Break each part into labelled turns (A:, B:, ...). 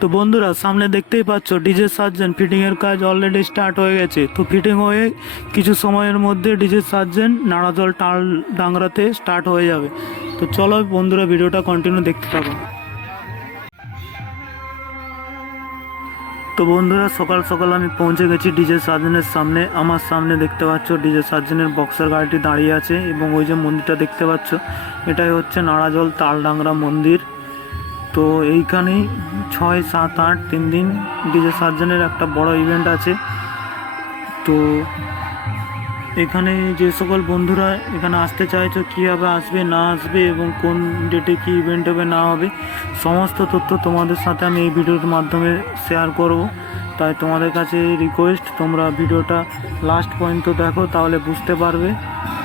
A: তো বন্ধুরা, সামনে দেখতেই পাচ্ছ, ডিজে সার্জেন ফিটিং এর কাজ অলরেডি স্টার্ট হয়ে গেছে। তো ফিটিং হয়ে কিছু সময়ের মধ্যে ডিজে সার্জেন নাড়াজল টাল ডাংরাতে স্টার্ট হয়ে যাবে। তো চলো বন্ধুরা, ভিডিওটা কন্টিনিউ দেখতে থাকো। তো বন্ধুরা, সকাল সকাল আমি পৌঁছে গেছি ডিজে সার্জেনের সামনে। আমার সামনে দেখতে পাচ্ছ, ডিজে সার্জেনের বক্সার গাড়িটি দাঁড়িয়ে আছে এবং ওই যে মন্দিরটা দেখতে পাচ্ছ, এটাই হচ্ছে নাড়াজল তালডাংরা মন্দির। তো এইখানেই ছয়, সাত, আট, তিন দিন ডিজে সার্জেনের একটা বড় ইভেন্ট আছে। তো এখানে যে সকল বন্ধুরা এখানে আসতে চাইছো, কীভাবে আসবে, না আসবে এবং কোন ডেটে কী ইভেন্ট হবে, না হবে, সমস্ত তথ্য তোমাদের সাথে আমি এই ভিডিওর মাধ্যমে শেয়ার করব। তাই তোমাদের কাছে রিকোয়েস্ট তোমরা ভিডিওটা লাস্ট পর্যন্ত দেখো, তাহলে বুঝতে পারবে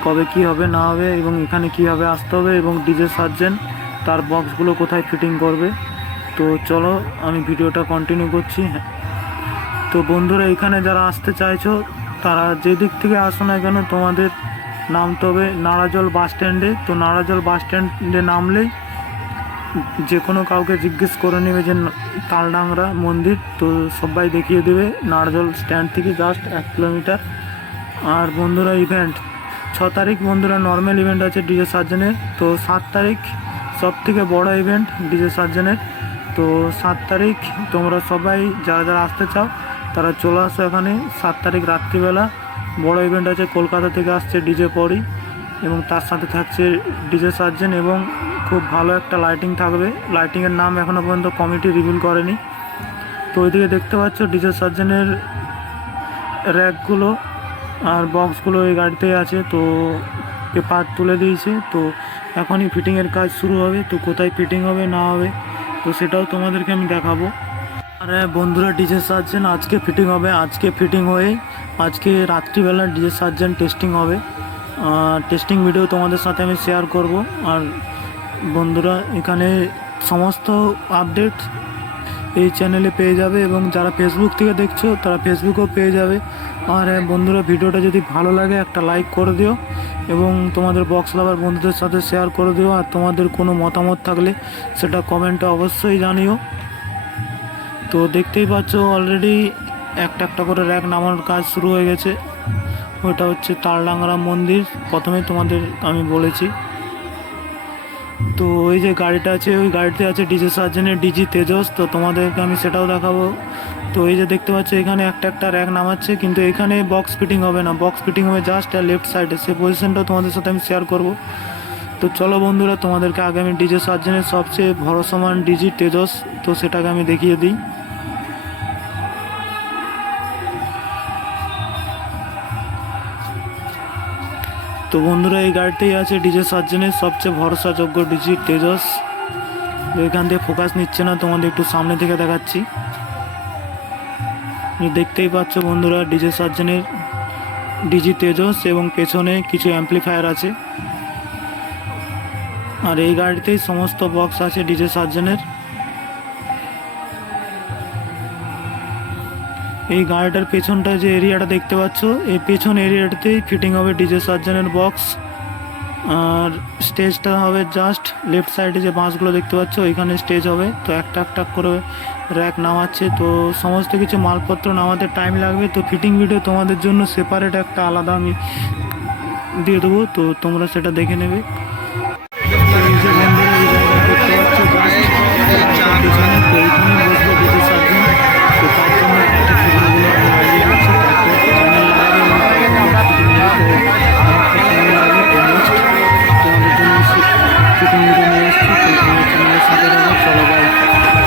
A: কবে কি হবে, না হবে এবং এখানে কীভাবে আসতে হবে এবং ডিজে সার্জেন তার বক্সগুলো কোথায় ফিটিং করবে? তো চলো, আমি ভিডিওটা কন্টিনিউ করছি। তো বন্ধুরা, এখানে যারা আসতে চাইছো, তারা যে দিক থেকে আসো না কেন, তোমাদের নামতে হবে নাড়াজল বাস স্ট্যান্ডে। তো নাড়াজল বাস স্ট্যান্ডে নামলেই যে কোনো কাউকে জিজ্ঞেস করে নেবে যে তালডাংরা মন্দির। তো সবাই দেখিয়ে দেবে নাড়াজল স্ট্যান্ড থেকে জাস্ট এক কিলোমিটার। আর বন্ধুরা ইভেন্ট ছ তারিখ বন্ধুরা নর্মাল ইভেন্ট আছে, ডিজে সার্জনের। তো সাত তারিখ সব থেকে বড় ইভেন্ট ডিজে সার্জনের তো সাত তারিখ তোমরা সবাই যারা যারা আসতে চাও, তারা চলে আসো এখানে। সাত তারিখ রাত্রিবেলা বড় ইভেন্ট আছে, কলকাতা থেকে আসছে ডিজে পরি এবং তার সাথে থাকছে ডিজে সার্জেন এবং খুব ভালো একটা লাইটিং থাকবে। লাইটিংয়ের নাম এখনও পর্যন্ত কমিটি রিভিল করেনি। তো ওইদিকে দেখতে পাচ্ছ ডিজে সার্জেনের র্যাকগুলো আর বক্সগুলো এই গাড়িতেই আছে, তো পেপার তুলে দিয়েছে। তো এখনই ফিটিংয়ের কাজ শুরু হবে, তো কোথায় ফিটিং হবে না হবে, তো সেটাও তোমাদেরকে আমি দেখাবো। আর বন্ধুরা, ডিজে সার্জেন, আজকে ফিটিং হবে, আজকে ফিটিং হয়ে, আজকে রাত্রিবেলা ডিজে সার্জেন টেস্টিং হবে। টেস্টিং ভিডিও তোমাদের সাথে আমি শেয়ার করব। আর বন্ধুরা, এখানে সমস্ত আপডেট এই চ্যানেলে পেয়ে যাবে এবং যারা ফেসবুক থেকে দেখছ, তারা ফেসবুকেও পেয়ে যাবে। আর বন্ধুরা ভিডিওটা যদি ভালো লাগে, একটা লাইক করে দিও। এবং তোমাদের বক্স লাভার বন্ধুদের সাথে শেয়ার করে দিও, আর তোমাদের কোনো মতামত থাকলে সেটা কমেন্টে অবশ্যই জানিও। তো দেখতেই পাচ্ছ অলরেডি একটা একটা করে র্যাক নামানোর কাজ শুরু হয়ে গেছে। ওটা হচ্ছে তালডাংরা মন্দির, প্রথমে তোমাদের আমি বলেছি। তো ওই যে গাড়িটা আছে, ওই গাড়িতে আছে ডিজে সার্জেনের ডিজি তেজস, তো তোমাদেরকে আমি সেটাও দেখাবো। তো এই যে দেখতে পাচ্ছ, এখানে একটা একটা র্যাক নামাচ্ছে, কিন্তু এখানে বক্স ফিটিং হবে না। বক্স ফিটিং হবে জাস্ট লেফট সাইডে সে পজিশনটাও তোমাদের সাথে আমি শেয়ার করব। তো চলো বন্ধুরা, তোমাদেরকে আগামী ডিজে সার্জেনের সবচেয়ে ভরসমান ডিজি তেজস তো সেটাকে আমি দেখিয়ে দিই। তো বন্ধুরা, এই গাড়িতেই আছে ডিজে সার্জেনের সবচেয়ে ভরসাযোগ্য ডিজি তেজস এখান থেকে ফোকাস নিচ্ছে না, তোমাদের একটু সামনে থেকে দেখাচ্ছি। দেখতেই পাচ্ছ বন্ধুরা, ডিজে সার্জেনের ডিজি তেজস এবং পেছনে কিছু অ্যাম্পলিফায়ার আছে। আর এই গাড়িতেই সমস্ত বক্স আছে ডিজে সার্জেনের। এই গাড়িটার পেছনটা যে এরিয়াটা দেখতে পাচ্ছ, এই পেছন এরিয়াটাতেই ফিটিং হবে ডিজে সার্জনের বক্স আর স্টেজটা হবে জাস্ট লেফট সাইডে যে বাঁশগুলো দেখতে পাচ্ছ, ওইখানে স্টেজ হবে। তো একটা একটা করে র্যাক নামাচ্ছে। তো সমস্ত কিছু মালপত্র নামাতে টাইম লাগবে। তো ফিটিং ভিডিও তোমাদের জন্য সেপারেট একটা আলাদা আমি দিয়ে দেবো। তো তোমরা সেটা দেখে নেবে।